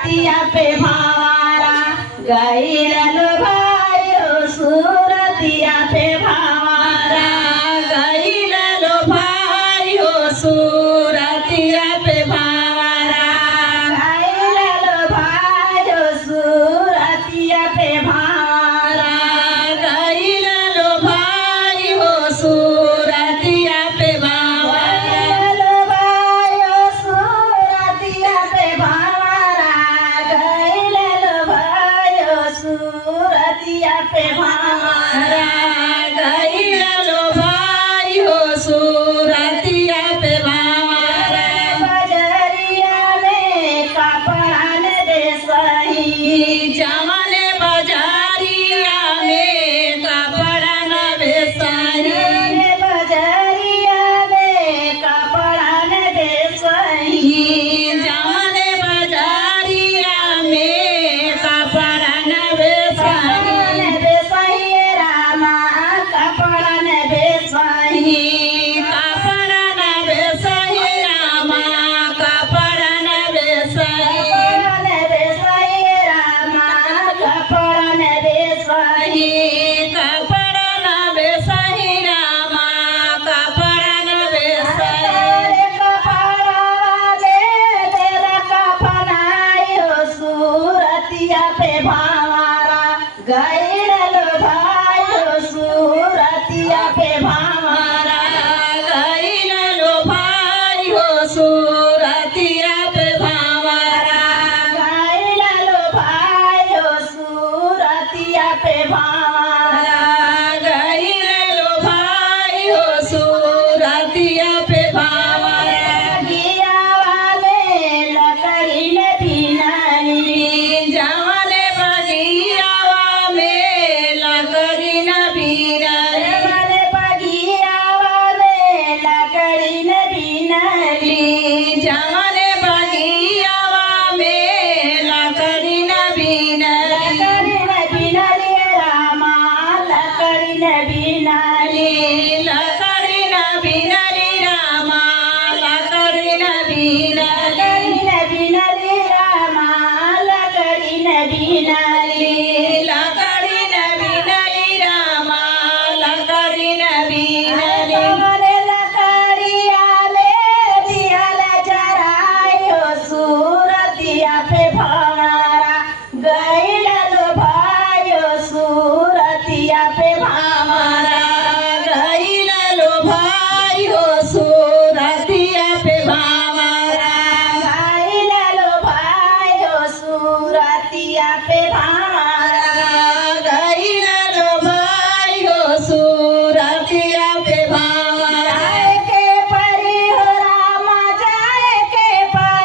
सूरतिया पे भावारा गइल भाइयो सूरतिया पे भावारा गइल भाइयो सूरतिया पे भावारा गइल भाइयो सूरतिया पे भावारा गइल भाइयो सूरतिया पे भावारा सूरतिया पे भावारा गइल भाइयो सूरतिया पे भावारा बजरिया में कपड़ा न दे सही जवन बजारिया में कपड़ा न बेसही बजरिया में कपड़ा न दे सही जवन बजारिया में कपड़ा न बेसही रामा कपड़ा न बेसही कपड़ा न बेसही रामा कपड़ा न बेसही रामा कपड़ा न बेसही कपड़ा न बेसही रामा कपड़ा न बेसही सूरतिया पे भावारा गइल भाइयो सूरतिया पे भावारा गइल भाइयो सूरतिया पे भावारा गइल भाइयो सूरतिया पे भावारा गइल भाइयो सूरतिया पे भावारा गियावा में लकड़ी न भिनली जवन बगियावा में लकड़ी न बीरली बगियावा में लकड़ी न भिनली जवन बगियावा में लकड़ी न बीरली लकड़ी न भिनली रामा लकड़ी न भिनली लकड़ी न बीरली रामा लकड़ी न बीरली लकड़ी न भिनली रामा लकड़ी न भिनली लकड़ी न बीरली रामा लकड़ी न बीरली हमरे लकड़िया में दियल जरायो सूरतिया पे भावारा गइल भाइयो सूरतिया पे भावारा गइल भाइयो सूरतिया पे भावारा गइल भाइयो सूरतिया पे भावारा